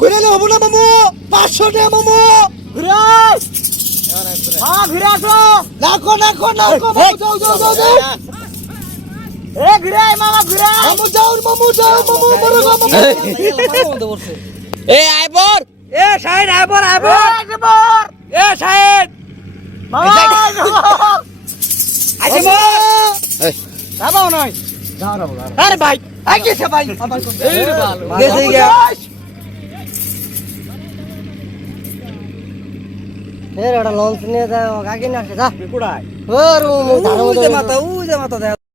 ঘুরাইলে হবো না মামু 500 টাকা মামু ঘুরাই ঘুরে আসো নাকো নাকো নাকো যাও যাও যাও যাও ঘুরাই মামা ঘুরাই মামু যাও মামু বড় গো মামু আইবর শাহিদ আইবর শাহিদ মামা আইছে মো যাবো নাই যাও আরে ভাই আইছে ভাই এই ভালো গেছে গিয়া এর ওটা লঞ্চ নিয়ে যাও আগে না আসে যা কোড়ায় ওর ও মাথা ও যে মাথা